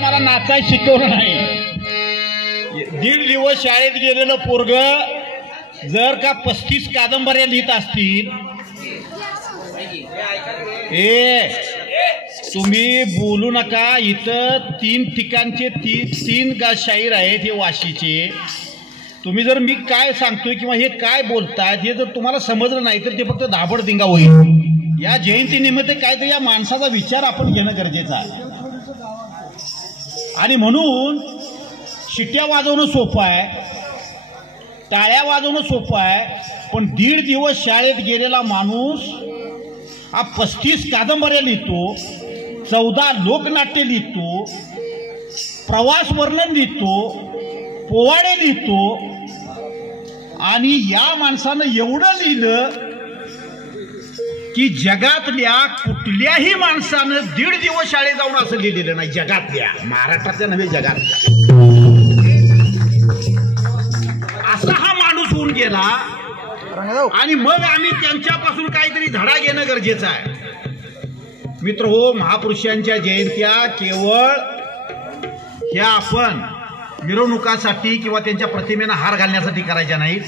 मला नाचाय शिकवलं नाही। 1.5 दिवस शाळेत गेलेलं पोरग जर का 35 कादंबऱ्या लिहित असतील, तुम्ही बोलू नका। इथं 3 ठिकाणचे 3 शाहीर आहेत हे वाशीचे। तुम्ही जर मी काय सांगतोय किंवा हे काय बोलतायत हे जर तुम्हाला समजलं नाही तर ते फक्त धाबडदिंगा होईल। या जयंतीनिमित्त काहीतरी या माणसाचा विचार आपण घेणं गरजेचं आहे। आणि म्हणून शिट्ट्या वाजवणं सोपं आहे, टाळ्या वाजवणं सोपं आहे, पण 1.5 दिवस शाळेत गेलेला माणूस हा 35 कादंबऱ्या लिहितो, 14 लोकनाट्य लिहितो, प्रवास वर्णन लिहितो, पोवाडे लिहितो। आणि या माणसानं एवढं लिहिलं की जगातल्या कुठल्याही माणसानं 1.5 दिवस शाळेत जाऊन असं लिहिलेलं नाही। जगातल्या, महाराष्ट्रातल्या नव्हे, जगातल्या असा हा माणूस होऊन गेला। आणि मग आम्ही त्यांच्यापासून काहीतरी धडा घेणं गरजेचं आहे। मित्र हो, महापुरुषांच्या जयंत्या केवळ ह्या आपण मिरवणुकासाठी किंवा त्यांच्या प्रतिमेला हार घालण्यासाठी करायच्या नाहीत,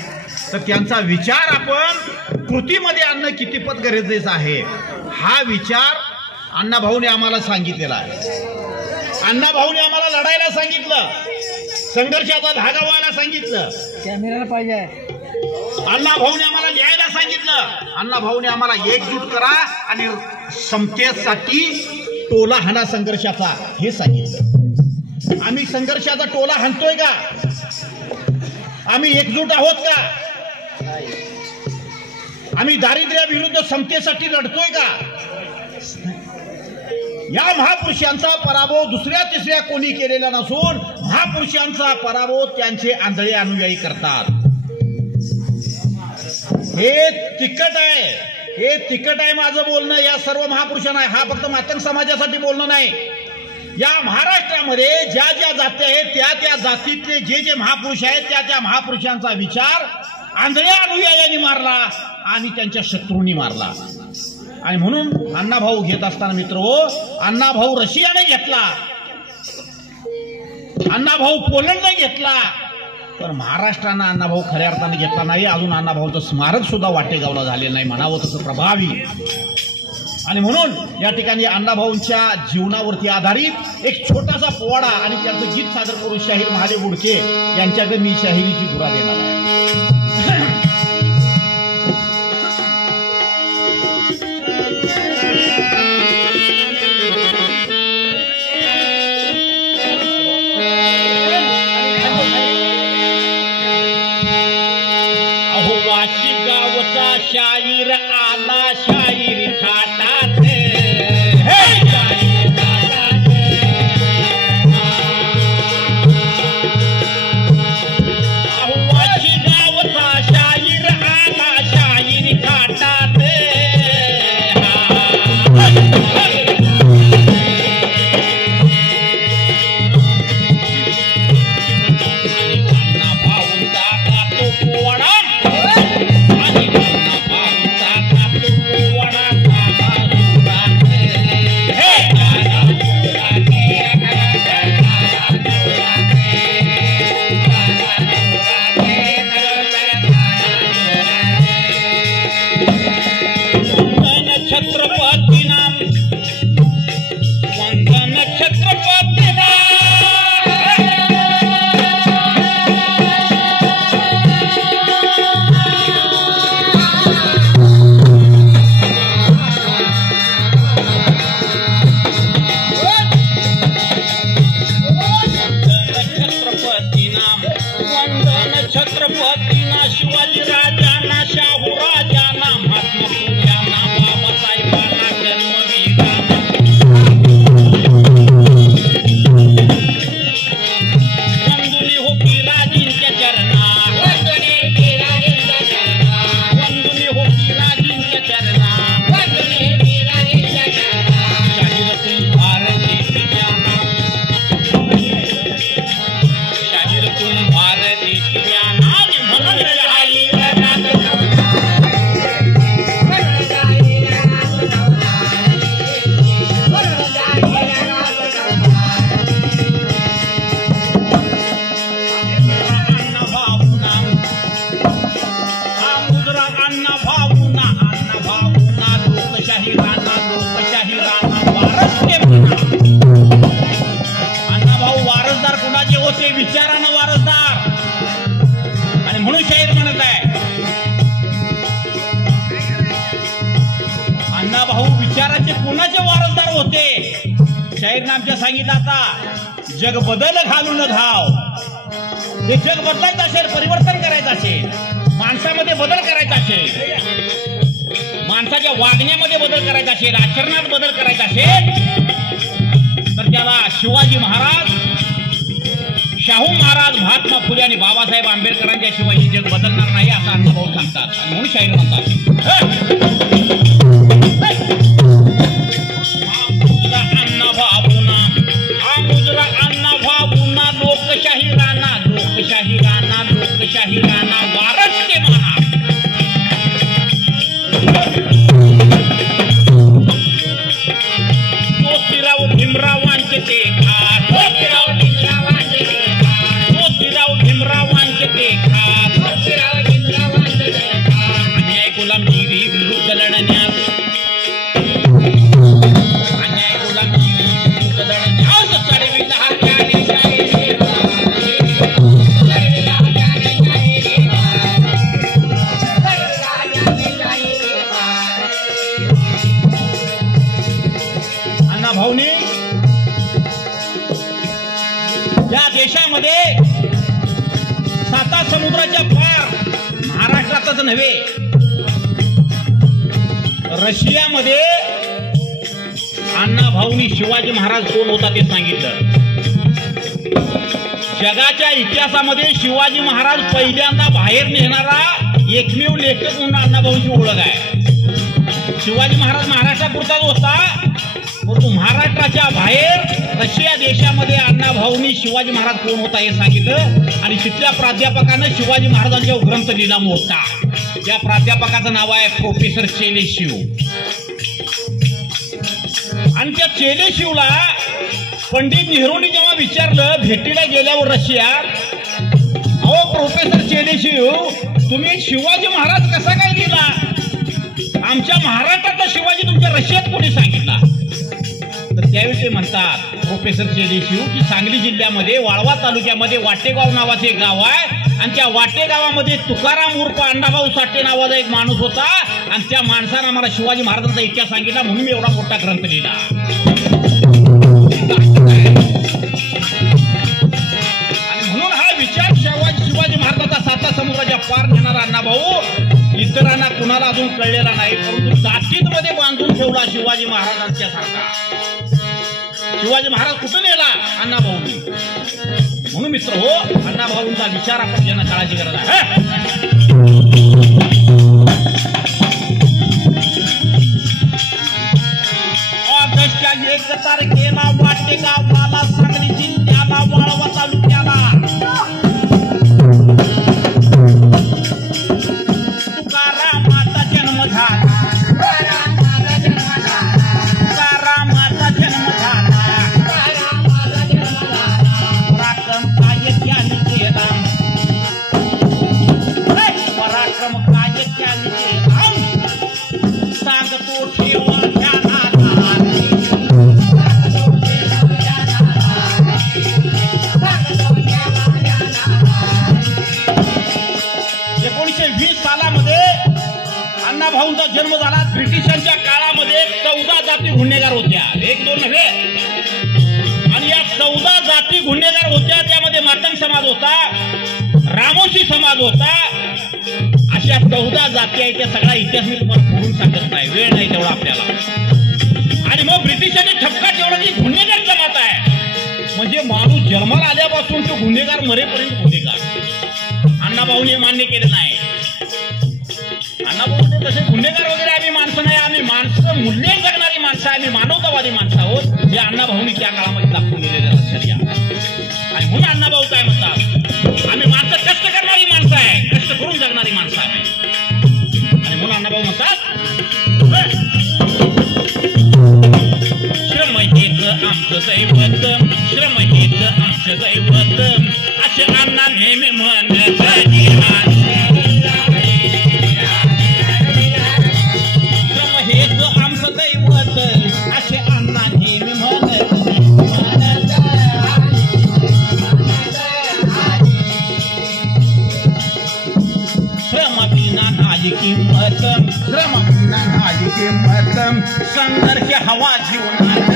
तर त्यांचा विचार आपण कृतीमध्ये आणणं कितीपत गरजेचं आहे हा विचार अण्णाभाऊने आम्हाला सांगितलेला आहे। अण्णाभाऊने आम्हाला लढायला सांगितलं, संघर्षाचा धागा व्हायला सांगितलं, कॅमेरा पाहिजे। अण्णाभाऊने आम्हाला लिहायला सांगितलं, अण्णाभाऊने आम्हाला एकजूट करा आणि समतेसाठी टोला हाणा संघर्षाचा हे सांगितलं। आम्ही संघर्षाचा टोला हाणतोय का? आम्ही एकजूट आहोत का? आम्ही दारिद्र्याविरुद्ध समतेसाठी लढतोय का? या महापुरुषांचा पराभव दुसऱ्या तिसऱ्या कोणी केलेला नसून महापुरुषांचा पराभव त्यांचे आंधळे अनुयायी करतात। हे तिखट आहे, हे तिखट आहे माझं बोलणं या सर्व महापुरुषांना। हा फक्त मातंग समाजासाठी बोलणं नाही। या महाराष्ट्रामध्ये ज्या ज्या जाती आहेत त्या जातीतले जे महापुरुष आहेत त्या महापुरुषांचा विचार आंधळ्या अनुयायांनी मारला आणि त्यांच्या शत्रूंनी मारला। आणि म्हणून अण्णाभाऊ घेत असताना मित्र हो, अण्णाभाऊ रशियाने घेतला, अण्णाभाऊ पोलंडने घेतला, पण महाराष्ट्रानं अण्णाभाऊ खऱ्या अर्थाने घेतला नाही। अजून अण्णाभाऊचं स्मारक सुद्धा वाटेगावला झालेलं नाही म्हणावं तसं प्रभावी। आणि म्हणून या ठिकाणी अण्णाभाऊंच्या जीवनावरती आधारित एक छोटासा पोवाडा आणि त्याचं गीत सादर करून शाहीर महादेव गुडके यांच्याकडे मी शाहिरीची धुरा देणार आहे। अहो वाशी गावचा शाहीर आला, शाहीर थाटात वाशी गावचा जग बदल घालून घाव. हे जग बदलायचं असेल, परिवर्तन करायचं असेल, माणसामध्ये बदल करायचा असेल, माणसाच्या वागण्यामध्ये बदल करायचा असेल, आचरणात बदल करायचा असेल, तर त्याला शिवाजी महाराज, शाहू महाराज, महात्मा फुले आणि बाबासाहेब आंबेडकरांच्या शिवाय हे जग बदलणार नाही असं अण्णाभाऊ सांगतात. आणि म्हणून शाहीर म्हणतात, लोकशाही राणा, लोकशाही राणा, लोकशाही राणा, वारस के माना. ज्योतिराव भीमरावांचे ते खास, ज्योतिराव भीमरावांचे ते खास, ज्योतिराव भीमरावांचे ते खास, ज्योतिराव भीमरावांचे ते खास. अन्याय गुलामगिरी विरुद्ध लढण्यात, अन्याय गुलामगिरी विरुद्ध लढण्यात चढविला हा त्याने शाहीर. भाऊनी या देशामध्ये साता समुद्राच्या पार, महाराष्ट्रातच नव्हे रशियामध्ये अण्णाभाऊनी शिवाजी महाराज कोण होता ते सांगितलं. जगाच्या इतिहासामध्ये शिवाजी महाराज पहिल्यांदा बाहेर नेणारा एकमेव लेखक म्हणून अण्णाभाऊची ओळख आहे. शिवाजी महाराज महाराष्ट्रापुरताच होता, परंतु महाराष्ट्राच्या बाहेर रशिया देशामध्ये अण्णाभाऊंनी शिवाजी महाराज कोण होता हे सांगितलं. आणि तिथल्या प्राध्यापकानं शिवाजी महाराजांच्या ग्रंथ लिहिला मोठा. या प्राध्यापकाचं नाव आहे प्रोफेसर चेलेशिव. आणि त्या चेलेशिवला पंडित नेहरूंनी जेव्हा विचारलं भेटीला गेल्यावर रशियात, अहो प्रोफेसर चेलेशिव, तुम्ही शिवाजी महाराज कसा काय लिहिला? आमच्या महाराष्ट्रातला शिवाजी तुमच्या रशियात कोणी सांगितला? तर त्यावेळी ते म्हणतात प्रोफेसर चेलेशिव की सांगली जिल्ह्यामध्ये वाळवा तालुक्यामध्ये वाटेगाव नावाचे एक गाव आहे, आणि त्या वाटेगावामध्ये तुकाराम उर्फ अण्णाभाऊ साठे नावाचा एक माणूस होता, आणि त्या माणसानं आम्हाला शिवाजी महाराजांचा इतिहास सांगितला, म्हणून मी एवढा मोठा ग्रंथ लिहिला. आणि म्हणून हा विचार शिवाजी महाराजांचा साता समुद्राच्या पार नेणारा अण्णाभाऊ इतरांना कुणाला अजून कळलेला नाही, परंतु जातीमध्ये बांधून ठेवला शिवाजी महाराजांच्या सारखा. शिवाजी महाराज कुठून नेला? अण्णाभाऊंनी. म्हणून मित्र हो, अण्णाभाऊंचा विचार आपण ज्यांना काळाची गरज आहे. ऑगस्टच्या 1 तारखेला वाटेगावाला सांगली जिल्ह्याला वाळवा तालुक्याला तुकारामाचा जन्म झाला. तुकारामाचा जन्म झाला. पराक्रम काय त्याने केला, पराक्रम काय त्याने केला, सांगतो ठेवा ध्यानात. 1920 सालामध्ये अण्णाभाऊंचा जन्म झाला. ब्रिटिशांच्या काळामध्ये 14 जाती गुन्हेगार होत्या, 1-2 नव्हे. आणि या 14 जाती गुन्हेगार होत्या, त्यामध्ये मातंग समाज होता, रामोशी समाज होता. अशा 14 जाती आहेत. त्या सगळा इतिहास मी तुम्हाला बोलून सांगत नाही, वेळ नाही तेवढा आपल्याला. आणि मग ब्रिटिशांनी ठपका ठेवला की गुन्हेगार जमात आहे, म्हणजे माणूस जन्माला आल्यापासून तो गुन्हेगार मरेपर्यंत गुन्हेगार. अण्णाभाऊने मान्य केलं नाही. अण्णाभाऊ तसे गुन्हेगार वगैरे आम्ही माणसं नाही, आम्ही माणसं मूल्ये जगणारी माणसं, आम्ही मानवतावादी माणसं आहोत, हे अण्णाभाऊनी त्या काळामध्ये दाखवून दिलेलं लक्षात घ्या. आणि म्हणून अण्णाभाऊ काय म्हणतात, आम्ही माणसं कष्ट करणारी माणसं आहे, कष्ट करून जगणारी माणसं आहे. आणि म्हणून अण्णाभाऊ म्हणतात, श्रम हेच आमचं दैवत, श्रम हेच आमचं दैवत, असे अण्णा नेहमी म्हणत. श्रम हेच आमचं दैवत, असे अण्णा नेहमी म्हणत. श्रम विना नाही किंमत, श्रम विना नाही किंमत, संघर्ष हवा जीवनात.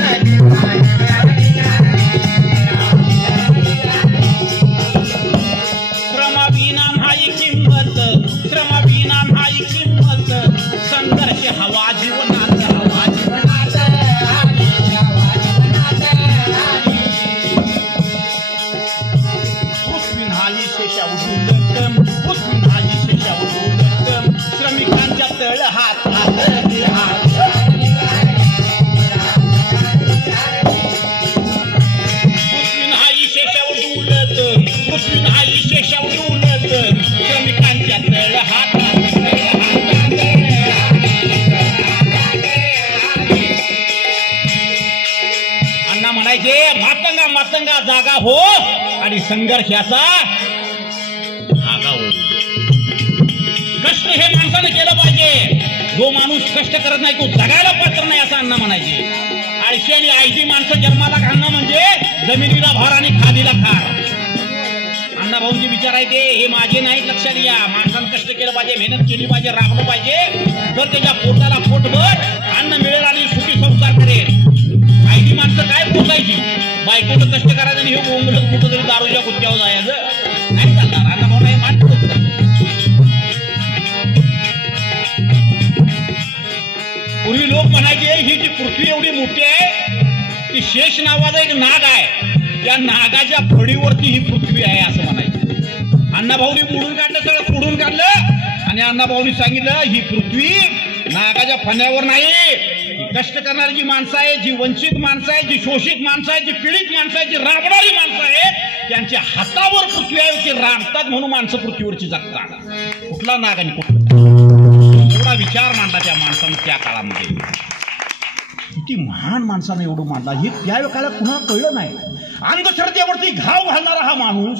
मतंगा मतंगा जागा हो आणि संघर्षाचा धागा हो. कष्ट हे माणसाने केलं पाहिजे. जो माणूस कष्ट करत नाही तो जगायला पात्र नाही असं अण्णा म्हणायचे. आळशी आणि आयती माणसं जन्माला घालणं म्हणजे जमिनीला भार आणि खादीला खार. अण्णा भाऊंचे विचार आहे ते हे माझे नाहीत. लक्षात घ्या. माणसानं कष्ट केलं पाहिजे, मेहनत केली पाहिजे, राबलं पाहिजे. तर त्याच्या पोटाला पोटभर अन्न मिळेल आणि सुखी संसार करेल. आयती माणसं काय पोचायची, बायकोचं कष्ट करायचं आणि हे बोंबलत कुठं तरी दारूच्या गुत्त्यावर जायचं नाही चालणार. अण्णा भाऊ नाही मान पडत. पूर्वी लोक म्हणायचे ही जी पृथ्वी एवढी मोठी आहे ती शेष नावाचा एक नाग आहे, त्या नागाच्या फडीवरती ही पृथ्वी आहे असं म्हणायचं. अण्णाभाऊनी मोडून काढलं, सगळं फोडून काढलं आणि अण्णाभाऊनी सांगितलं ही पृथ्वी नागाच्या फण्यावर नाही. कष्ट करणारी जी माणसं आहे, जी वंचित माणसं आहे, जी शोषित माणसं आहे, जी पीडित माणसं आहे, जी राबणारी माणसं आहेत त्यांच्या हातावर पृथ्वी आहे. ते राबतात म्हणून माणसं पृथ्वीवरची जगतात. कुठला नाग आणि कुठला एवढा विचार मांडला त्या माणसानं त्या काळामध्ये. किती महान माणसानं एवढं मांडला हे त्या काळात कुणाला कळलं नाही. अंधश्रद्धेवरती घाव घालणारा हा माणूस,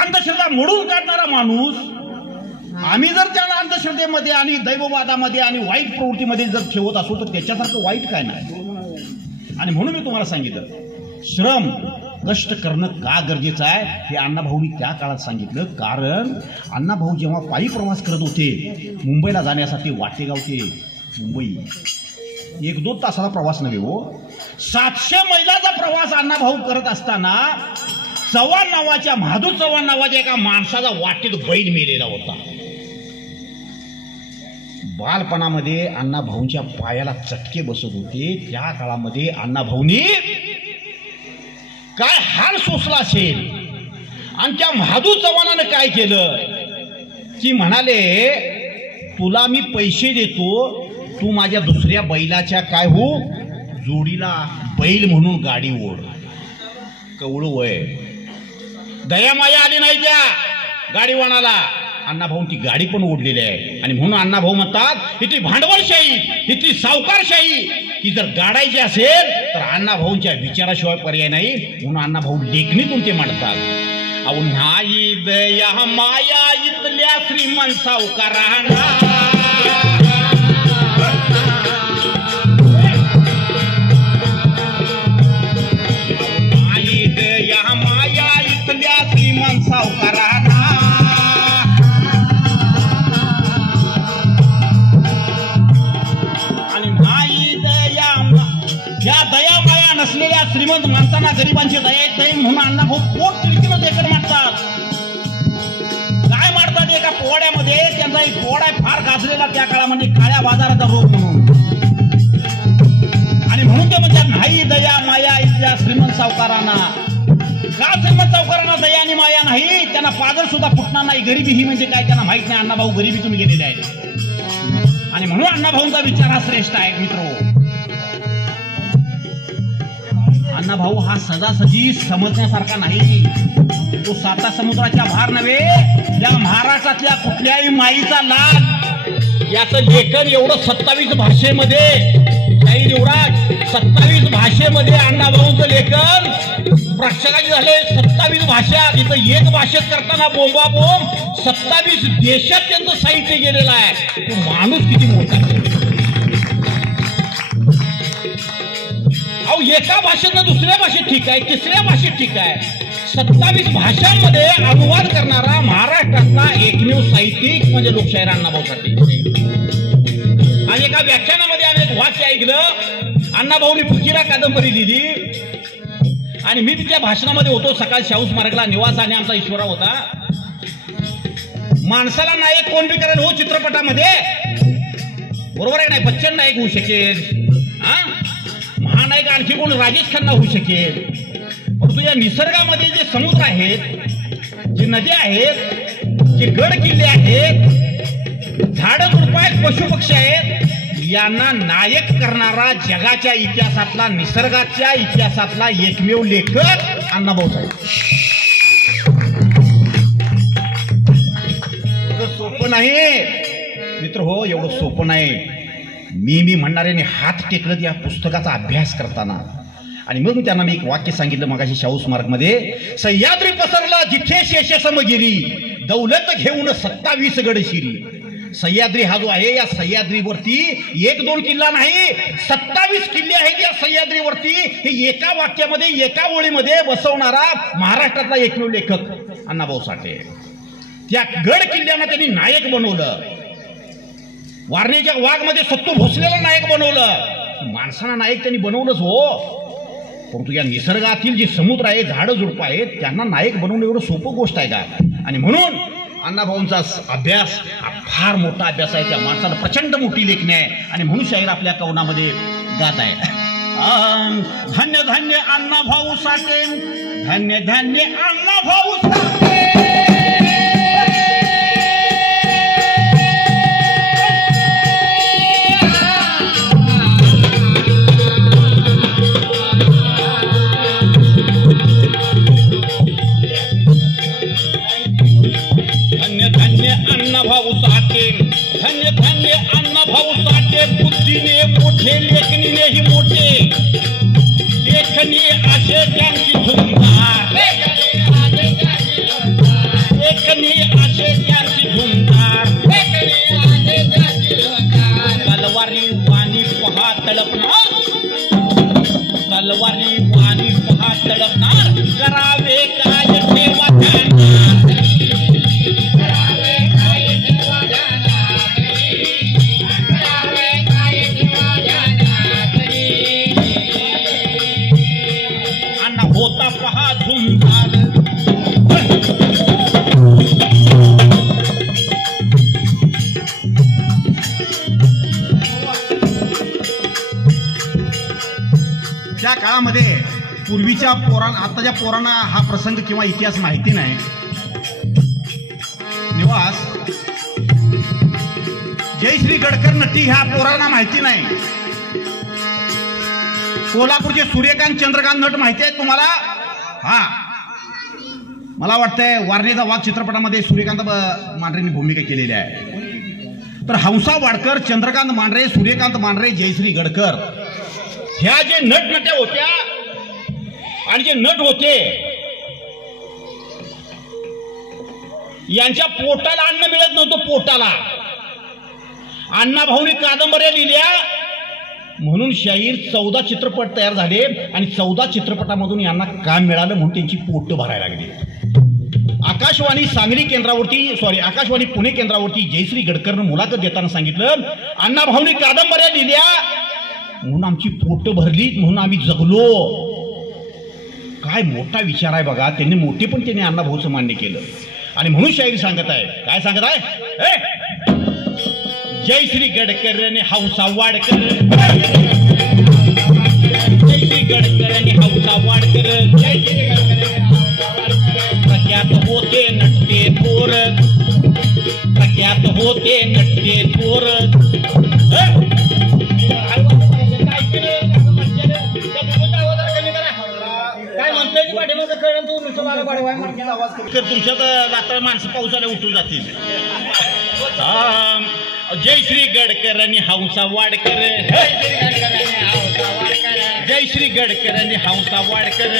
अंधश्रद्धा मोडून काढणारा माणूस. आम्ही जर त्याला अंधश्रद्धेमध्ये आणि दैववादामध्ये आणि वाईट प्रवृत्तीमध्ये जर ठेवत असो तर त्याच्यासारखं वाईट काय नाही. आणि म्हणून मी तुम्हाला सांगितलं श्रम कष्ट करणं का गरजेचं आहे हे अण्णाभाऊंनी त्या काळात सांगितलं. कारण अण्णाभाऊ जेव्हा पायी प्रवास करत होते मुंबईला जाण्यासाठी, वाटेगाव ते मुंबई 1-2 तासाचा प्रवास नव्हे हो, 700 मैलाचा प्रवास अण्णाभाऊ करत असताना चव्हाण नावाच्या, महादू चव्हाण नावाच्या एका माणसाचा वाटेत बैल मेलेला होता. बालपणामध्ये अण्णाभाऊंच्या पायाला चटके बसत होते. त्या काळामध्ये अण्णाभाऊंनी काय हाल सोसला असेल. आणि त्या महादू चव्हाणाने काय केलं की म्हणाले तुला मी पैसे देतो, तू माझ्या दुसऱ्या बैलाच्या काय हो जोडीला बैल म्हणून गाडी ओढ. कवळं वय, दयामाया आली नाही त्या गाडीवानाला. अण्णाभाऊ ती गाडी पण ओढलेली आहे. आणि म्हणून अण्णाभाऊ म्हणतात इथली भांडवलशाही, इथली सावकारशाही की जर गाडायची असेल तर अण्णाभाऊंच्या विचाराशिवाय पर्याय नाही. म्हणून अण्णाभाऊ लेखणीतून ते म्हणतात अहो नाही दया माया इथल्या श्रीमंत सावकारांना, नाही दया माया इथल्या श्रीमंत सावकारांना, या दया माया नसलेल्या श्रीमंत माणसांना गरिबांची दया येत नाही. म्हणून अण्णाभाऊ पोट तिरकीनं देखील मारतात. काय मारतात एका पोवाड्यामध्ये, त्यांचा एक पोवाडा फार गाजलेला त्या काळामध्ये, काळ्या बाजाराचा रोग म्हणून. आणि म्हणून ते म्हणतात नाही दया माया इथल्या श्रीमंत सावकारांना. का श्रीमंत सावकारांना दया आणि माया नाही? त्यांना पाजर सुद्धा फुटणार नाही. गरिबी ही म्हणजे काय त्यांना माहित नाही. अण्णाभाऊ गरिबीतून गेलेले आहेत. आणि म्हणून अण्णाभाऊंचा विचार हा श्रेष्ठ आहे मित्र. अण्णाभाऊ हा सदासजी समजण्यासारखा नाही. तो 7 समुद्राच्या भार नव्हे, या महाराष्ट्रातल्या कुठल्याही माईचा लाग. याचं लेखन एवढं 27 भाषेमध्ये काही एवढा 27 भाषेमध्ये अण्णाभाऊंचं लेखन प्रक्षेपाचे झाले. 27 भाषा. इथं एक भाषेत करताना बोंबाबोंब 27 देशात त्यांचं साहित्य गेलेलं आहे. तो माणूस किती मोठा आहे. अहो एका भाषेतनं दुसऱ्या भाषेत ठीक आहे, तिसऱ्या भाषेत ठीक आहे. 27 भाषांमध्ये अनुवाद करणारा महाराष्ट्रातला एकमेव साहित्यिक म्हणजे लोकशाहीर अण्णाभाऊसाठी. आणि एका व्याख्यानामध्ये आम्ही एक वाक्य ऐकलं. अण्णाभाऊनी फकीरा कादंबरी लिहिली आणि मी तिच्या भाषणामध्ये होतो. सकाळी शाहू स्मारकला निवास आणि आमचा ईश्वरा होता. माणसाला नायक कोण बी करेल हो चित्रपटामध्ये, बरोबर आहे नाही? बच्चन नायक होऊ शकेल, महानायक आणखी कोण राजेश खन्ना होऊ शकेल. परंतु या निसर्गामध्ये जे समुद्र आहेत, जे नद्या आहेत, जे गड किल्ले आहेत, झाडं झुडपं आहेत, पशुपक्षी आहेत, यांना नायक करणारा जगाच्या इतिहासातला, निसर्गाच्या इतिहासातला एकमेव लेखक अण्णाभाऊ साहेब. सोपं नाही मित्र हो, एवढं सोपं नाही. मी म्हणणाऱ्याने हात टेकलं या पुस्तकाचा अभ्यास करताना. आणि मग त्यांना मी एक वाक्य सांगितलं मगाशी शाहू स्मारकमध्ये, सह्याद्री पसरला जिथे शेषसम गिरी, दौलत घेऊन 27 गड शिरी. सह्याद्री हा जो आहे या सह्याद्रीवरती 1-2 किल्ला नाही, 27 किल्ले आहेत या सह्याद्रीवरती. हे एका वाक्यामध्ये एका ओळीमध्ये बसवणारा महाराष्ट्रातला एकमेव लेखक अण्णाभाऊ साठे. त्या गड किल्ल्यांना त्यांनी नायक बनवलं. वारणेच्या वाघमध्ये सत्तू भोसलेला नायक बनवलं. माणसांना नायक त्यांनी बनवलंच हो, परंतु या निसर्गातील जे समुद्र आहे, झाडं झुडपं आहेत, त्यांना नायक बनवणं एवढं सोपं गोष्ट आहे का? आणि म्हणून अण्णाभाऊंचा अभ्यास हा फार मोठा अभ्यास आहे. त्या माणसाला प्रचंड मोठी लेखणी आहे आणि म्हणून शाहीर आपल्या कवनामध्ये गात आहे, धन्य धन्य अण्णाभाऊ साठे, धन्य धन्य अण्णाभाऊ साठे. अण्णाभाऊ साठे, धन्य धन्य अण्णाभाऊ साठे. बुद्धीने मोठे, लेखणीनेही मोठे, लेखनी असे त्यांची झुंजार, लेखनी असे त्यांची झुंजार. तलवारी वाणी पहा तळपणार, तलवारी वाणी पहा तळपणार, करावे काय ठेवा ध्यानात. होता पहा झुंजार. त्या काळामध्ये पूर्वीच्या आताच्या पोरांना हा प्रसंग किंवा इतिहास माहिती नाही. निवास जयश्री गडकर नटी ह्या पोरांना माहिती नाही. कोल्हापूरचे सूर्यकांत चंद्रकांत नट माहिती आहे तुम्हाला? हा, मला वाटतंय वारणेचा वाघ चित्रपटामध्ये सूर्यकांत मांढरेंनी भूमिका केलेली आहे. तर हंसा वाडकर, चंद्रकांत मांढरे, सूर्यकांत मांढरे, जयश्री गडकर ह्या जे नटनट्या होत्या आणि जे नट होते यांच्या पोटाला अन्न मिळत नव्हतं. पोटाला अण्णाभाऊंनी कादंबऱ्या लिहिल्या म्हणून शाहीर 14 चित्रपट तयार झाले आणि 14 चित्रपटामधून यांना काम मिळालं म्हणून त्यांची पोट भरायला लागली. आकाशवाणी सांगली केंद्रावरती आकाशवाणी पुणे केंद्रावरती जयश्री गडकरनं मुलाखत देताना सांगितलं, अण्णाभाऊंनी कादंबऱ्या लिहिल्या म्हणून आमची पोट भरली, म्हणून आम्ही जगलो. काय मोठा विचार आहे बघा. त्यांनी मोठे पण त्यांनी अण्णाभाऊचं मान्य केलं आणि म्हणून शाहीर सांगत आहे. काय सांगत आहे? जयश्री गडकर आणि हौसा वाडकर, जयश्री गडकर आणि हौसा वाडकर, प्रख्यात होते नटते थोर, प्रख्यात होते नटते थोर. काय म्हणतोय पाठीमागं कळलं तू तुमच्यात लाता माणसं पावसाला उठून जातील. जयश्री गडकर आणि हंसा वाडकर, जयश्री गडकर आणि हंसा वाडकर.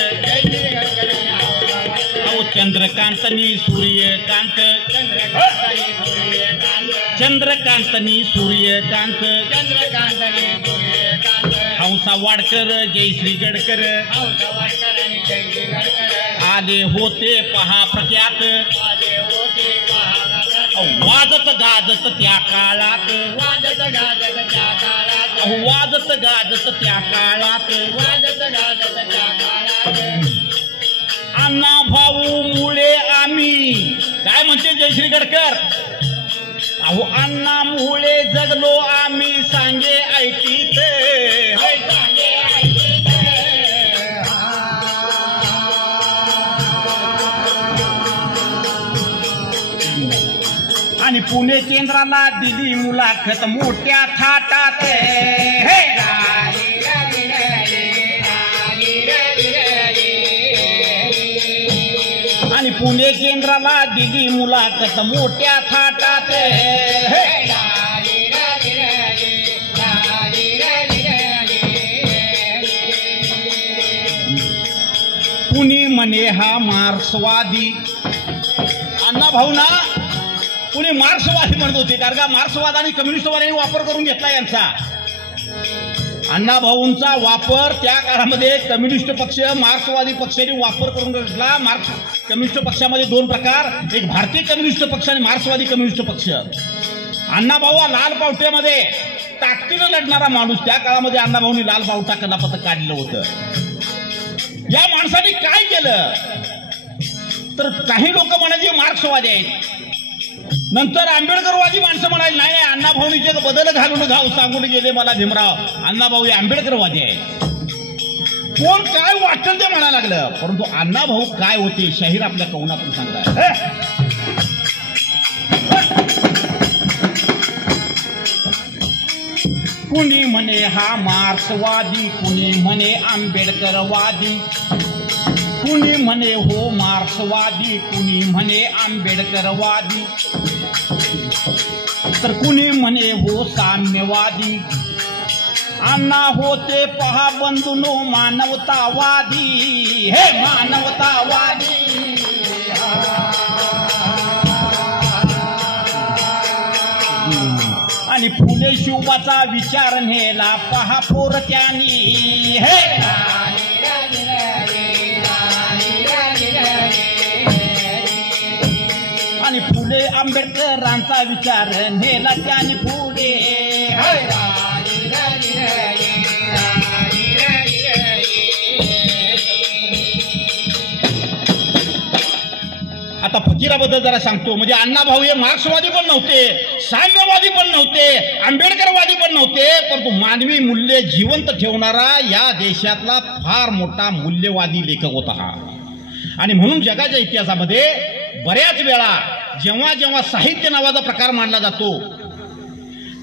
अहो चंद्रकांतनी सूर्यकांत, चंद्रकांतनी सूर्यकांत, हंसा वाडकर, जयश्री गडकर आले होते पहा प्रख्यात, वाजत गाजत त्या काळात, वाजत गाजत त्या काळात, वाजत गाजत त्या काळात, वाजत गाजत त्या काळात. अण्णाभाऊ मुळे आम्ही, काय म्हणते जयश्री गडकर? अहो अण्णा मुळे जगलो आम्ही, सांगे ऐकीत, सांगे ऐकीत. आणि पुणे केंद्राला दिली मुलाखत मोठ्या थाटात. आणि पुणे केंद्राला दिली मुलाखत मोठ्या थाटात. कुणी म्हणे हा मार्क्सवादी. अण्णा भाऊ ना कुणी मार्क्सवादी म्हणत होते, कारण का मार्क्सवाद आणि कम्युनिस्टवाद्यांनी वापर करून घेतला यांचा. अण्णा भाऊंचा वापर त्या काळामध्ये कम्युनिस्ट पक्ष मार्क्सवादी पक्षाने वापर करून घेतला. कम्युनिस्ट पक्षामध्ये दोन प्रकार, एक भारतीय कम्युनिस्ट पक्ष आणि मार्क्सवादी कम्युनिस्ट पक्ष. अण्णा भाऊ हा लाल पावट्यामध्ये ताकदीनं लढणारा माणूस. त्या काळामध्ये अण्णा भाऊनी लाल पावटा कलापथक काढलं होतं. या माणसाने काय केलं तर काही लोक म्हणायचे मार्क्सवादी आहेत, नंतर आंबेडकरवादी माणसं म्हणाली नाही अण्णा भाऊनी जे बदल घालून सांगून गेले मला भीमराव, अण्णा भाऊ हे आंबेडकरवादी आहे. कोण काय वाटेल ते म्हणायला लागलं, परंतु अण्णा भाऊ काय होते शाहीर आपल्या कवनातून सांगतात. कुणी म्हणे हा मार्क्सवादी, कुणी म्हणे आंबेडकरवादी. कुणी म्हणे हो मार्क्सवादी, कुणी म्हणे आंबेडकरवादी, तर कुणी म्हणे हो साम्यवादी. अण्णा होते पहा बंधूनो मानवतावादी, हे मानवतावादी. आणि फुले शिवबाचा विचार नेला पहा पोरत्यांनी, हे आणि फुले आंबेडकरांचा विचार नेला त्याने पुढे. आता फकीराबद्दल जरा सांगतो. म्हणजे अण्णा भाऊ हे मार्क्सवादी पण नव्हते, साम्यवादी पण नव्हते, आंबेडकरवादी पण नव्हते, परंतु मानवी मूल्य जिवंत ठेवणारा या देशातला फार मोठा मूल्यवादी लेखक होता हा. आणि म्हणून जगाच्या इतिहासामध्ये बऱ्याच वेळा जेव्हा जेव्हा साहित्य नावाचा प्रकार मानला जातो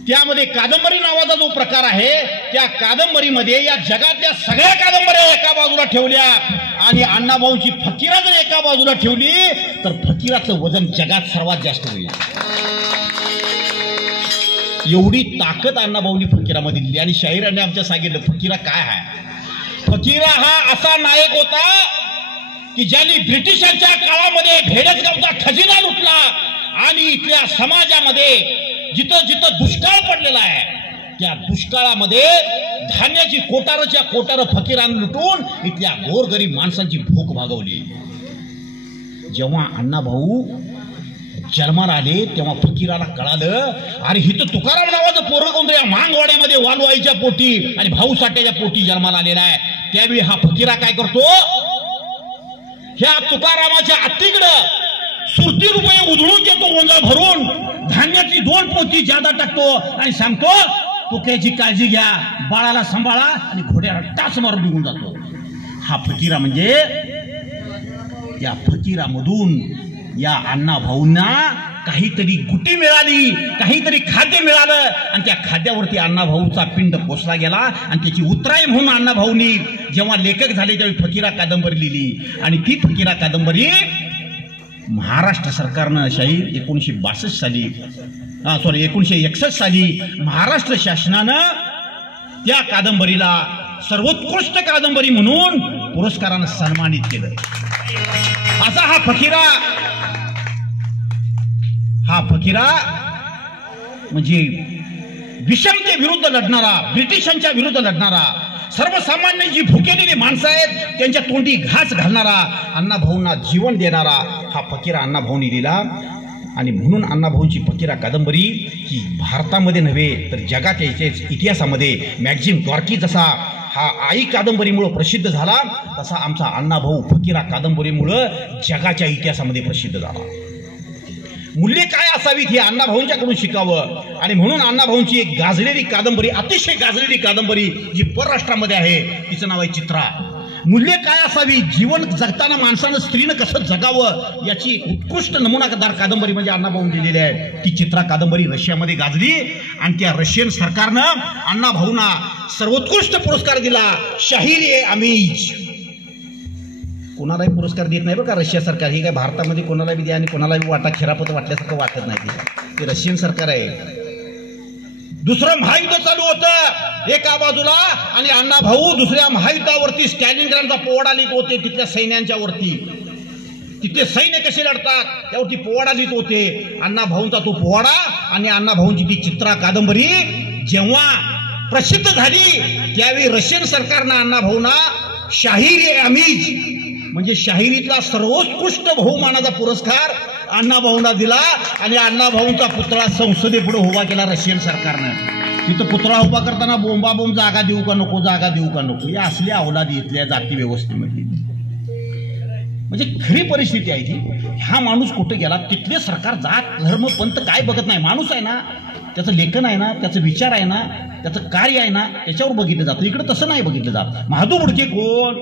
त्यामध्ये कादंबरी नावाचा जो प्रकार आहे त्या कादंबरीमध्ये या जगातल्या सगळ्या कादंबऱ्या एका बाजूला ठेवल्या आणि अण्णाभाऊंची फकीरा जर एका बाजूला ठेवली तर फकीराचं वजन जगात सर्वात जास्त होईल. एवढी ताकद अण्णाभाऊंनी फकीरामध्ये दिली. आणि शाहिरांनी आमच्या सांगितलं फकीरा काय आहे. फकीरा हा असा नायक होता की ज्यांनी ब्रिटिशांच्या काळामध्ये भेडसगावचा खजिना लुटला आणि इथल्या समाजामध्ये जिथं जिथं दुष्काळ पडलेला आहे त्या दुष्काळामध्ये धान्याची कोटारच्या कोटार फकीरांनी लुटून इथल्या गोरगरीब माणसांची भूक भागवली. जेव्हा अण्णाभाऊ जन्माला आले तेव्हा फकीराला कळालं अरे हिथं तुकाराम नावाचं पोरं कोणतं या मांगवाड्यामध्ये वालवाईच्या पोटी आणि भाऊ साठ्याच्या पोटी जन्माला आलेला आहे. त्यावेळी हा फकीरा काय करतो, ह्या तुकारामाच्या आत्तीकडं सुरती रुपये उधळून घेतो, ओंजा भरून धान्याची 2 पोती जादा टाकतो आणि सांगतो तुक्याची काळजी घ्या, बाळाला सांभाळा आणि घोड्याला टाच मारून निघून जातो. हा फकीरा म्हणजे या फकीरामधून या अण्णा भाऊंना काहीतरी गुटी मिळाली, काहीतरी खाद्य मिळालं आणि त्या खाद्यावरती अण्णा भाऊचा पिंड पोचला गेला आणि त्याची उतराई म्हणून अण्णा भाऊंनी जेव्हा लेखक झाले त्यावेळी फकीरा कादंबरी लिहिली. आणि ती फकीरा कादंबरी महाराष्ट्र सरकारनं शाहीर 1962 साली 1961 साली महाराष्ट्र शासनानं त्या कादंबरीला सर्वोत्कृष्ट कादंबरी म्हणून पुरस्कारानं सन्मानित केलं. असा हा फकीरा म्हणजे विषमतेविरुद्ध लढणारा, ब्रिटिशांच्या विरुद्ध लढणारा, सर्वसामान्य जी भुकेलेली माणसं आहेत त्यांच्या तोंडी घास घालणारा, अण्णाभाऊंना जीवन देणारा हा फकीरा अण्णाभाऊंनी दिला. आणि म्हणून अण्णाभाऊंची फकीरा कादंबरी ही भारतामध्ये नव्हे तर जगाच्या इतिहासामध्ये मॅगझिन गॉर्की जसा हा आई कादंबरीमुळे प्रसिद्ध झाला तसा आमचा अण्णाभाऊ फकीरा कादंबरीमुळे जगाच्या इतिहासामध्ये प्रसिद्ध झाला. मूल्य काय असावीत हे अण्णाभाऊंच्याकडून शिकावं. आणि म्हणून अण्णाभाऊंची एक गाजलेली कादंबरी, अतिशय गाजलेली कादंबरी जी परराष्ट्रामध्ये आहे तिचं नाव आहे चित्रा. मूल्य काय असावी, जीवन जगताना माणसानं स्त्रीनं कसं जगावं याची एक उत्कृष्ट नमुनादार कादंबरी म्हणजे अण्णाभाऊंनी लिहिलेली आहे. ती चित्रा कादंबरी रशियामध्ये गाजली आणि त्या रशियन सरकारनं अण्णाभाऊंना सर्वोत्कृष्ट पुरस्कार दिला, शाहीर-ए-अमीज. कोणालाही पुरस्कार देत नाही बरं का रशिया सरकार. हे काय भारतामध्ये कोणाला बी द्या आणि कोणाला बी वाटा खिरापत वाटल्यासारखं वाटत नाही. ते रशियन सरकार आहे. दुसरं महायुद्ध चालू होतं एका बाजूला आणि अण्णा भाऊ दुसऱ्या महायुद्धावरती स्टॅलिनग्राडचा पोवाडा लिहित होते तिथल्या सैन्यांच्या वरती. तिथे सैन्य कसे लढतात त्यावरती पोवाडा लिहित होते. अण्णा भाऊंचा तो पोवाडा आणि अण्णा भाऊंची ती चित्रा कादंबरी जेव्हा प्रसिद्ध झाली त्यावेळी रशियन सरकारनं अण्णा भाऊंना शाहीर-ए-अमीज म्हणजे शाहिरीतला सर्वोत्कृष्ट बहुमानाचा पुरस्कार अण्णा भाऊंना दिला आणि अण्णा भाऊंचा पुतळा संसदेपुढे उभा केला रशियन सरकारनं. तिथं पुतळा उभा करताना बोंबाबोंब जागा देऊ का नको, जागा देऊ का नको, या असली अवलादी इथल्या जाती व्यवस्थेमध्ये. म्हणजे खरी परिस्थिती आहे ती. हा माणूस कुठे गेला, तिथले सरकार जात धर्म पंथ काय बघत नाही. माणूस आहे ना, त्याचं लेखन आहे ना, त्याचं विचार आहे ना, त्याचं कार्य आहे ना, त्याच्यावर बघितलं जातं. इकडे तसं नाही बघितलं जात. महादू बुडके कोण?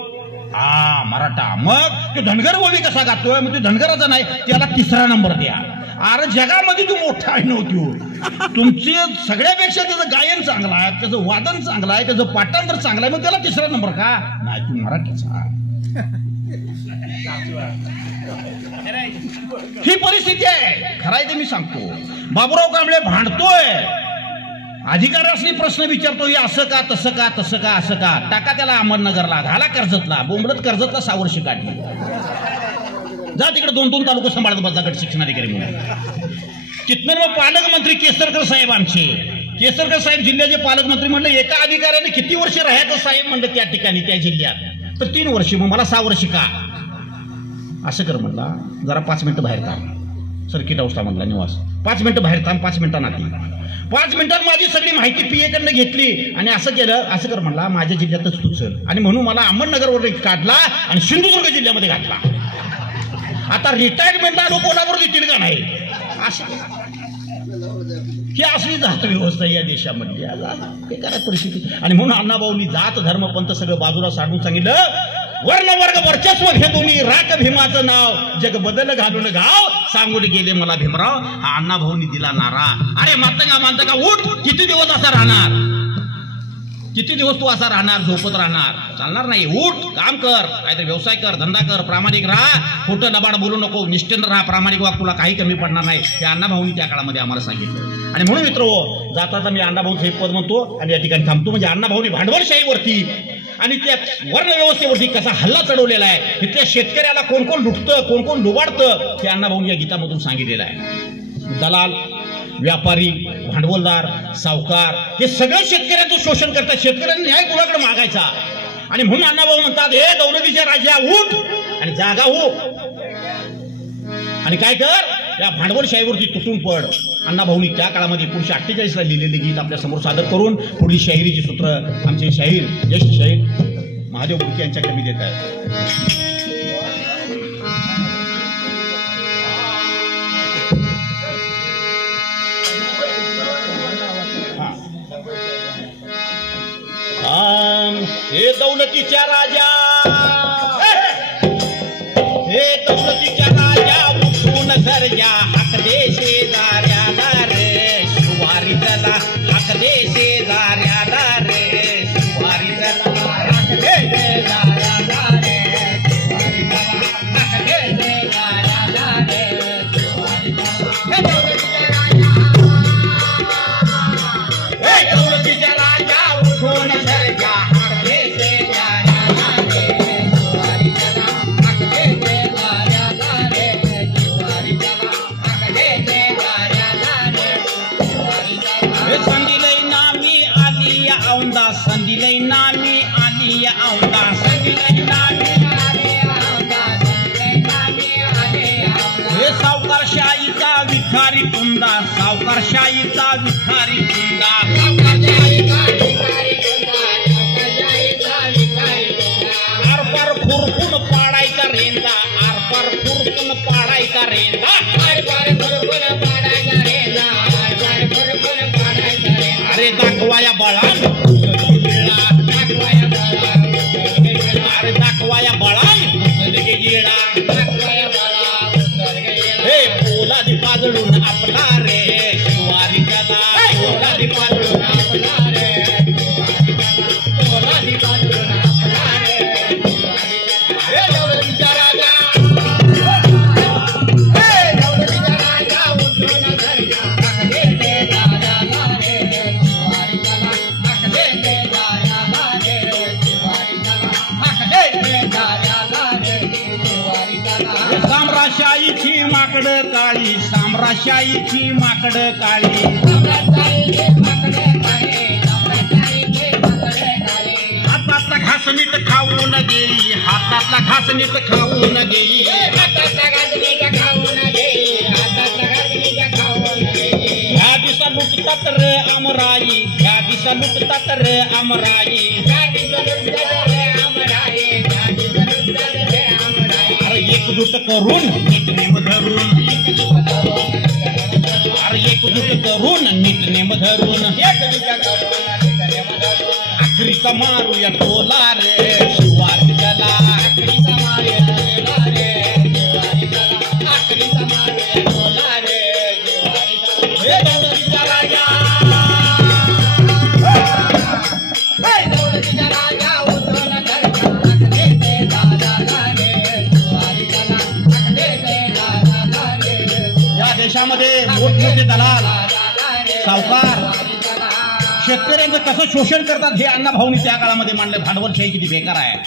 हा मराठा. मग तो धनगर ओळी कसा गातोय? मग तो धनगराचा नाही, त्याला 3रा नंबर द्या. अरे जगामध्ये तू मोठा आहे नव्हती. तुमचे सगळ्यापेक्षा त्याचं गायन चांगलं आहे, त्याचं वादन चांगलं आहे, त्याचं पाठांतर चांगलं आहे, मग त्याला 3रा नंबर का नाही? तू मराठीचा. ही परिस्थिती आहे. खरं आहे ते मी सांगतो. बाबूराव कांबळे भांडतोय, अधिकाऱ्यांनी प्रश्न विचारतो, हे असं का तसं का तसं का असं का. टाका त्याला अहमदनगरला, घाला कर्जतला. बोंबडत कर्जतला 6 वर्ष काढली. जा तिकडे 2-2 तालुका सांभाळत बसला गट शिक्षणाधिकारी म्हणून. तिथनं मग पालकमंत्री केसरकर साहेब आमचे. केसरकर साहेब जिल्ह्याचे पालकमंत्री म्हणलं एका अधिकाऱ्याने किती वर्ष राहायचं साहेब म्हणलं त्या ठिकाणी त्या जिल्ह्यात. तर 3 वर्ष. मग मला 6 वर्ष का? असं कर म्हणला, जरा 5 मिनिटं बाहेर थांब. सर्किट हाऊसला म्हणला निवास. 5 मिनिटं बाहेर थांब. 5 मिनिटांना आधी 5 मिनिटात माझी सगळी माहिती पीएकडनं घेतली आणि असं केलं. असं कर म्हणला, माझ्या जिल्ह्यातच तू चल. आणि म्हणून मला अहमदनगरवर काढला आणि सिंधुदुर्ग जिल्ह्यामध्ये घातला. आता रिटायरमेंटला लोक कोणावर देतील का नाही? ही असली जात व्यवस्था या देशामधली. हे काय परिस्थिती. आणि म्हणून अण्णाभाऊंनी जात धर्म पंथ सगळं बाजूला साडून सांगितलं, वर्ण वर्ग वर्चस्व घेतोनी राख भीमाचं नाव, जग बदल घालून गाव सांगून गेले मला भीमराव. हा अण्णाभाऊंनी दिला नारा. अरे मानतं का उठ. किती दिवस असा राहणार? किती दिवस तू असा राहणार, झोपत राहणार? चालणार नाही. उठ, काम कर, काहीतरी व्यवसाय कर, धंदा कर, प्रामाणिक राहा, खोटं लबाड बोलू नको, निष्ठेनं राहा, प्रामाणिक वाग, तुला काही कमी पडणार नाही. हे अण्णाभाऊंनी त्या काळामध्ये आम्हाला सांगितलं. आणि म्हणून मित्र जाता मी अण्णाभाऊंचं हे पद म्हणतो आणि या ठिकाणी थांबतो. म्हणजे अण्णाभाऊंनी भांडवलशाहीवरती आणि त्या वर्ण व्यवस्थेवरती कसा हल्ला चढवलेला आहे, तिथल्या शेतकऱ्याला कोण कोण लुटतं, कोण कोण लुबाडतं, हे अण्णाभाऊंनी या गीतामधून सांगितलेलं आहे. दलाल, व्यापारी, भांडवलदार, सावकार हे सगळं शेतकऱ्याचं शोषण करतात. शेतकऱ्यांनी न्याय कुणाकडे मागायचा? आणि म्हणून अण्णाभाऊ म्हणतात, हे दौलतीच्या राजा उठ आणि जागा हो आणि काय कर, या भांडवलशाहीवरती तुटून पड. अण्णाभाऊंनी त्या काळामध्ये 1948ला लिहिलेले गीत आपल्या समोर सादर करून पुढील शाहिरीची सूत्र आमचे शाहीर ज्येष्ठ शाहीर महादेव बुडके यांच्याकडे मी देत आहे. हे दौलतीच्या राजा, हे दौलतीच्या राजा उठून सर्जा, हक दे शेजाऱ्याला रे, शिवारी जला हक दे शेजाऱ्याला रे, शिवारी जला हक दे शेजाऱ्याला रे, शिवारी जला हक दे शेजाऱ्याला रे, शिवारी जला. हे दौलतीच्या राजा उठून सर्जा, संदिलय नामी आली या औंदा, संदिलय नामी आली या औंदा, संदिलय नामी आली या औंदा. हे सावकारशाहीचा विखारी टुंडा, सावकारशाहीचा विखारी टुंडा, सावकारशाहीचा विखारी टुंडा, सावकारशाहीचा विखारी टुंडा. आरपार खुरपून पाडायचा रेंदा, आरपार खुरपून पाडायचा रेंदा, आरपार खुरपून पाडायचा रेंदा, आरपार खुरपून पाडायचा रेंदा. अरे दाखवाया बळा, दाखवाया बळा हे पोलादी पाजळून आपला रे, शिवारी त्याला पोलादी पाजळून आपला रे, पोलादी पाजळून आपला रे. हे दौलतीचा राजा, हे दौलतीचा राजा उठून सर्जा, हक दे शेजाऱ्याला रे, साम्राशाहीची माकड काळी, साम्राशाहीची माकड काळी, हातातला घास नीट खाऊन गेली, हातातला घास नीट खाऊन गेली, ह्या दिसा लुटतात रे अमराई, ह्या दिसा लुटतात रे अमराई, अरे एकजूट करून नीटनेम धरून, अरे एकजूट करून नीटनेम धरून, आखरीचा मारूया टोला रे शिवारी त्याला, आखरीचा मारूया टोला रे शिवारी त्याला, आखरीचा मारूया टोला रे शिवारी त्याला, हे दौलतीचा राजा, हे दौलतीचा राजा उठून धरला, आखरे ते दादा रे शिवारी त्याला, आखरे ते दादा रे. या देशामध्ये मोठमोठे दलाल सावकार शेतकऱ्यांचं कसं शोषण करतात हे अण्णाभाऊंनी त्या काळामध्ये मांडलं. भांडवलशाही किती बेकार आहे,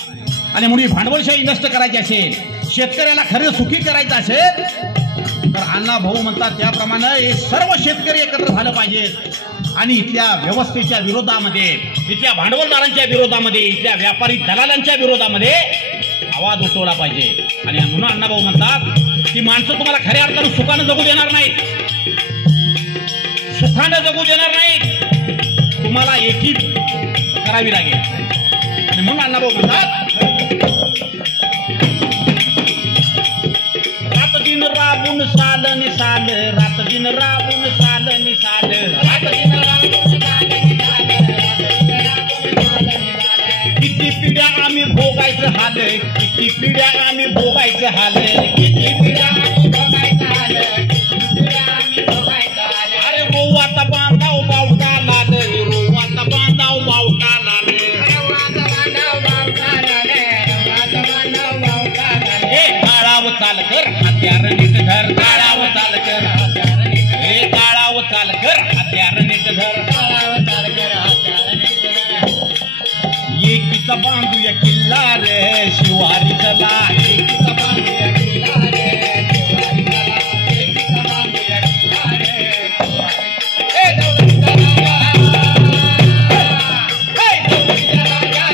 आणि म्हणून भांडवलशाही नष्ट करायची असेल, शेतकऱ्याला खरं सुखी करायचं असेल तर अण्णाभाऊ म्हणतात त्याप्रमाणे हे सर्व शेतकरी एकत्र झालं पाहिजेत आणि इथल्या व्यवस्थेच्या विरोधामध्ये, इथल्या भांडवलदारांच्या विरोधामध्ये, इथल्या व्यापारी दलालांच्या विरोधामध्ये आवाज उठवला पाहिजे. आणि म्हणून अण्णाभाऊ म्हणतात ती माणसं तुम्हाला खऱ्या अर्थानं सुखानं जगू देणार नाहीत, सुखानं जगू देणार नाहीत, तुम्हाला एकी करावी लागेल. आणि म्हणून अण्णाभाऊ म्हणतात रात दिन राबून साल निसाल, रात दिन राबून साल निसाल, रात दिन राबून साल निसाल, किती पिढ्या आम्ही भोगायचं हाल, किती पिढ्या आम्ही भोगायचं हाल, किती पिढ्या आम्ही भोगायचं हाल, आम्ही भोगायचं हाल. अरे भाऊ आता बांधाव बावटा लाल, आता बांधाव बावटा लाल, हे काळाव चाल कर हत्यार नीट धर, काळाव चाल कर हत्यार नीट, हे काळाव चाल कर हत्यार नीट धर, काळाव चाल कर हत्यार नीट धर. एकीचा बांधूया किल्ला रे शिवारी चला, एकीचा बांधूया किल्ला रे शिवारी चला, एकीचा बांधूया किल्ला रे शिवारी. हे दौलतीचा राजा, हे दौलतीचा राजा,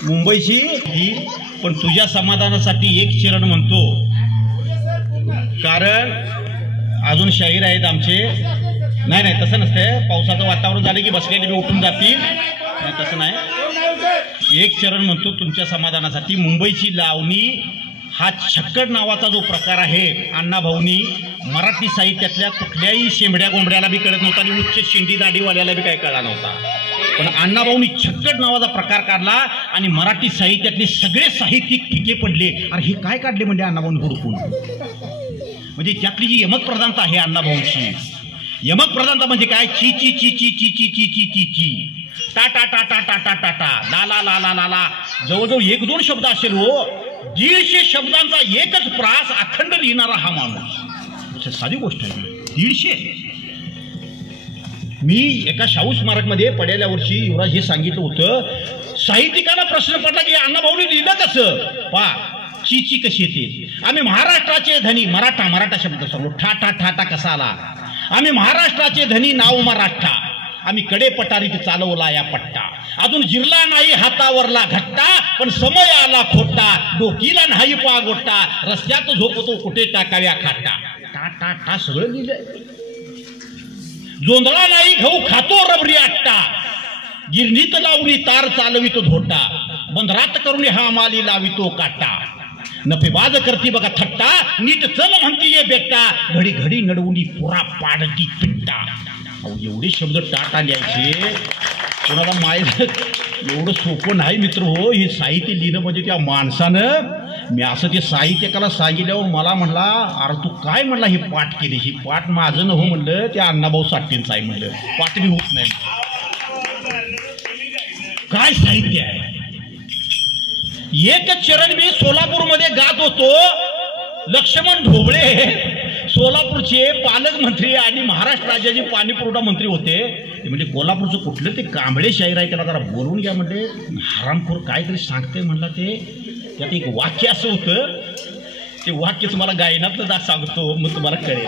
मुंबईची ही पण तुझ्या समाधानासाठी एक चरण म्हणतो, कारण अजून शाहीर आहेत आमचे. नाही नाही तसं नसतंय, पावसाचं वातावरण झालं की बसलेले बी उठून जातील, नाही तसं नाही. एक चरण म्हणतो तुमच्या समाधानासाठी. मुंबईची लावणी हा छक्कड नावाचा जो प्रकार आहे अण्णाभाऊंनी मराठी साहित्यातल्या कुठल्याही शेंबड्या गोंबड्याला बी कळत नव्हता आणि उच्च शेंडी दाढीवाल्याला बी काय कळला नव्हता, पण अण्णाभाऊंनी छक्कड नावाचा प्रकार काढला आणि मराठी साहित्यातले सगळे साहित्यिक फिके पडले. अरे हे काय काढले म्हणजे अण्णाभाऊंनी हुडकून, म्हणजे त्यातली जी यमक प्रधानता आहे अण्णाभाऊंची, यमक प्रधानता म्हणजे काय, ची ची ची ची ची ची ची ची ची ची, टा टा टा टा टा टा टा टा, ला ला ला ला ला ला, जवळजवळ 1-2 शब्द असेल हो, 150 शब्दांचा एकच प्रास अखंड लिहिणारा हा माणूस. साधी गोष्ट आहे, 150. मी एका शाहू स्मारकमध्ये पडलेल्या वर्षी युवराज हे सांगितलं होतं, साहित्यिकांना प्रश्न पडला की अण्णाभाऊंनी लिहिलं कसं, पा ची कशी येते. आम्ही महाराष्ट्राचे धनी, मराठा शब्द सांगू, ठा ठा ठा टा कसा आला, आम्ही महाराष्ट्राचे धनी नाव मराठा, आम्ही कडे पटारीत चालवला या पट्टा, अजून जिरला नाही हातावरला घट्टा, पण समय आला खोटा, डोकीला नाही पागोटा, रस्त्यात झोपतो कुठे टाकाव्या खाटा. टा टा टा सगळं लिहिलंय. जोंधळा नाही गहू खातो रबरी आट्टा, गिरणीत लावणी तार चालवितो धोटा, बंदरात करून हा माली लावितो काटा, नफेबाज करती बघा थट्टा, नीट चल म्हणती ये बेटा, घडी घडी नडवून पुरा पाडती पिट्टा. एवढे शब्द टाटा लिहायचे कोणाला माहीत, एवढं सोपं नाही मित्र हो. हे साहित्य लिहिणं म्हणजे त्या माणसानं, मी असं ते साहित्यकाला सांगितल्यावर मला म्हणला, अरे तू काय म्हणला हे पाठ केली, ही पाठ माझं न हो म्हणलं, त्या अण्णाभाऊ साठेंचं आहे म्हणलं, पाठ बी होत नाही. काय साहित्य आहे. एक चरण मी सोलापूरमध्ये गात होतो. लक्ष्मण ढोबळे सोलापूरचे पालकमंत्री आणि महाराष्ट्र राज्याचे पाणी पुरवठा मंत्री होते. ते म्हणजे कोल्हापूरचं कुठलं ते कांबळे शाहीर आहे, त्याला जरा बोलवून घ्या म्हणजे हरामखोर काहीतरी सांगते म्हणला. ते त्यात एक वाक्य असं होतं, ते वाक्य तुम्हाला गायनातलं सांगतो मग तुम्हाला कळेल.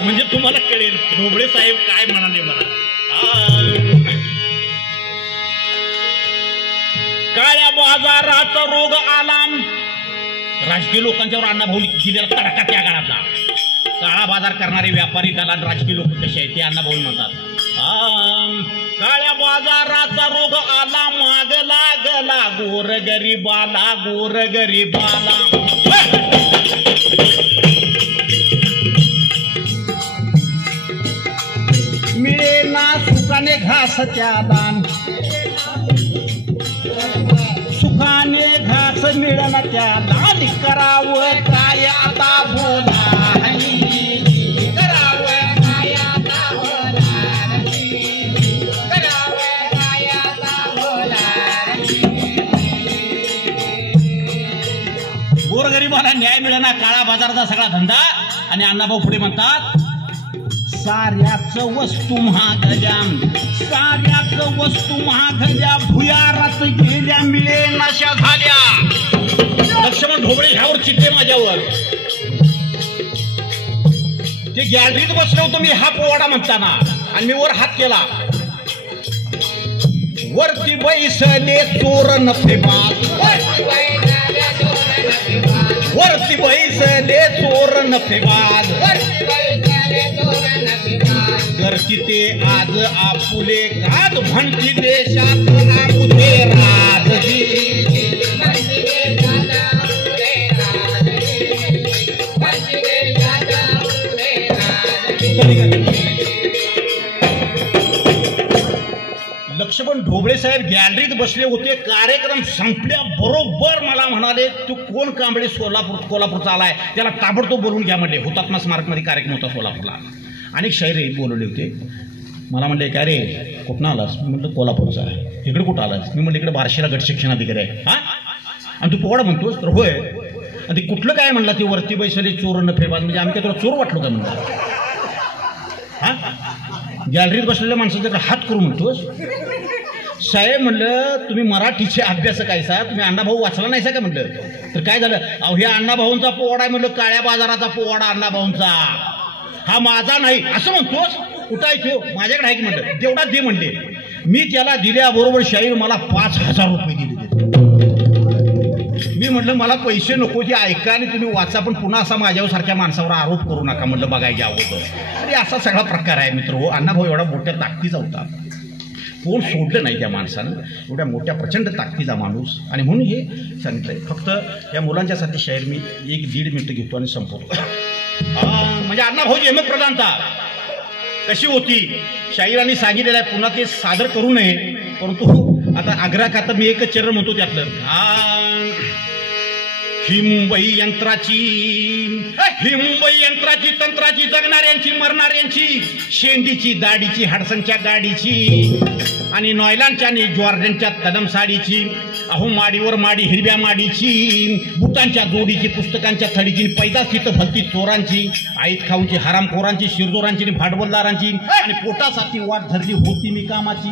म्हणजे तुम्हाला कळेल ढोबळे साहेब काय म्हणाले मला. काळ्या बाजाराचा रोग आला. राजकीय लोकांच्यावर अण्णाभाऊ दिलेला तडाखा त्या काळातला. काळा बाजार करणारे व्यापारी दलाल राजकीय लोक कसे आहेत ते अण्णाभाऊ म्हणतात. काळ्या बाजाराचा रोग आला, माग लागला गोर गरीबाला, गोर गरीबाला. मिळेना सुखाने घास त्याला, सुखाने घास मिळेना त्याला. करावं काय आता बोला, करावं काय आता बोला, करावं काय आता बोला. गोरगरिबाला न्याय मिळेना, काळा बाजाराचा सगळा धंदा. आणि अण्णाभाऊ पुढे म्हणतात, साऱ्याच वस्तू महाग द्या, साऱ्याच वस्तू महाग द्या, भुयारात गेल्या मिळे नशा झाल्या. लक्ष्मण ढोबळे ह्यावर चिठ्ठे माझ्यावर. ते गॅलरीत बसलो होतो मी हा पोवाडा म्हणताना, आणि मी वर हात केला. वरती बैसले चोर नफेबाज, वरती बैसले चोर नफेबाज. करती ते आज आपुले गाज, म्हणती देशात आपुले राज. लक्ष्मण ढोबळे साहेब गॅलरीत बसले होते. कार्यक्रम संपल्याबरोबर मला म्हणाले, तू कोण कांबळे कोल्हापूरचा आलाय, त्याला ताबडतोब बोलून घ्या म्हणले. हुतात्मा स्मारकमध्ये कार्यक्रम होता सोलापूरला. अनेक शाहीर बोलवले होते. मला म्हणले काय रे कुठं आलास. मी म्हटलं कोल्हापूरचा आहे. इकडे कुठं आलास. मी म्हटलं इकडे बार्शीला गट शिक्षणाधिकारी आहे. हा, आणि तू पोवाडा म्हणतोस तर होय. आणि ते कुठलं काय म्हणला, ते वरती बैसले चोर नफेबाज. म्हणजे आम्ही काय तुला चोर वाटलो का म्हणलं. हा, गॅलरीत बसलेल्या माणसाच्याकडे हात करून म्हणतोस. साहेब म्हणलं तुम्ही मराठीचे अभ्यासक आहे सा, तुम्ही अण्णाभाऊ वाचला नाही सा का म्हणलं. तर काय झालं, अहो हे अण्णाभाऊंचा पोवाडा आहे म्हणलं, काळ्या बाजाराचा पोवाडा अण्णाभाऊंचा, हा माझा नाही असं म्हणतोस. कुठं आहे तो, माझ्याकडे आहे की म्हणलं. तेवढा दे म्हणले. मी त्याला दिल्याबरोबर शाहीर मला 5,000 रुपये दिले. मी म्हटलं मला पैसे नको, ते ऐका आणि तुम्ही वाचा, पण पुन्हा असा माझ्यावर सारख्या माणसावर आरोप करू नका म्हणलं, बघायच्या अगोदर. आणि असा सगळा प्रकार आहे मित्र. हो, अण्णाभाऊ एवढा मोठ्या ताकदीचा होता, कोण सोडलं नाही त्या माणसानं. एवढ्या मोठ्या प्रचंड ताकदीचा माणूस. आणि म्हणून हे सांगितलंय. फक्त या मुलांच्यासाठी शाहीर मी 1-1.5 मिनिटं घेतो आणि संपवतो. म्हणजे अण्णाभाऊ अहमद प्रधानता कशी होती शाहिरांनी सांगितलेलं आहे, पुन्हा ते सादर करू नये. परंतु आता आग्रह खातर मी एकच चरण म्हणतो त्यातलं. हिंबई यंत्राची, हिंबई यंत्राची, तंत्राची, जगणाऱ्यांची मरणाऱ्यांची, शेंडीची दाढीची, हाडसनच्या गाडीची, आणि नॉयलांच्या आणि जॉर्डनच्या कदम साडीची. अहो माडीवर माडी हिरव्या माडीची, बुटांच्या जोडीची, पुस्तकांच्या थडीची, पैदास तिथं भलती चोरांची, आईत खाऊची, हरामखोरांची, शिरजोरांची, भांडवलदारांची, आणि पोटासाठी वाट धरली होती मी कामाची.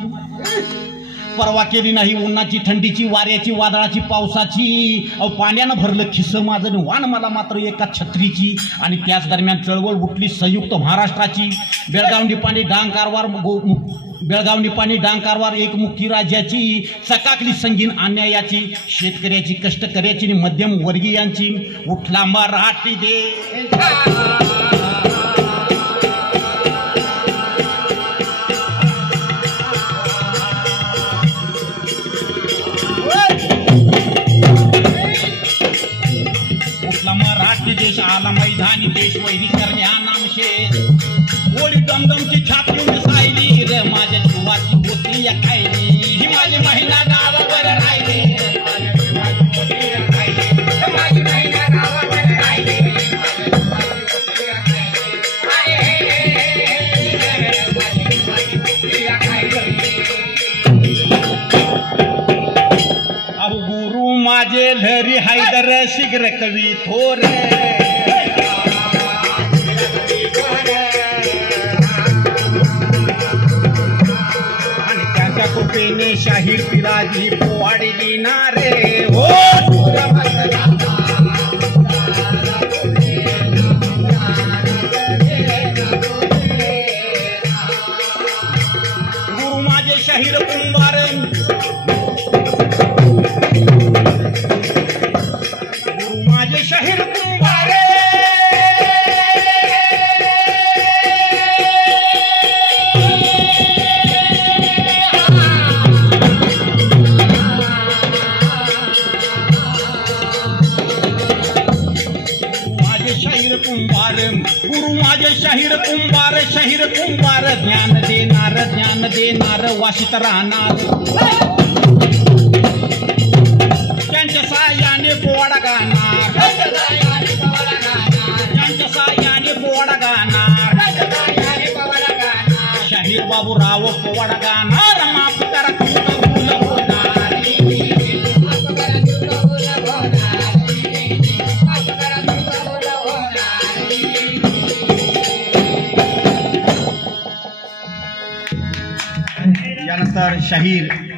परवा केली नाही उन्हाची, थंडीची, वाऱ्याची, वादळाची, पावसाची. अहो पाण्यानं भरलं खिस्सं माझं, वाण मला मात्र एका छत्रीची. आणि त्याच दरम्यान चळवळ उठली संयुक्त महाराष्ट्राची. बेळगाव निपाणी डांग कारवार, बेळगाव निपाणी डांग कारवार एकमुखी राज्याची. चकाकली संगीन अन्यायाची, शेतकऱ्याची, कष्टकऱ्याची आणि मध्यम वर्गीयांची. उठला मराठी दे मराठी देश आला मैदानी देश, वैरी करण्या नामशे. ओळी डमडमची छापी मिसायली रे, माझ्या जीवाची होती या खायली. ही माझी महिला गावावर राहिली, माझी महिला गावावर राहिली. लहरी हैदर शीघ्र कवी थोर आणि त्याच्या कृपेने शाहीर पिराजी पोवाडली नारे हो गुरु माझे शाहीर कुंभार गुरु माझे शाहीर कुंभार गुरु माझे शाहीर कुंभार ज्ञान देणार वाशित राहणार त्यांच्या साह्याने पोवाडा गाणार त्यांच्या साह्याने पोवाडा गाणार शाहीर बाबूराव पोवाडा गाणार माफ करा तुझं होणार यानंतर शाहीर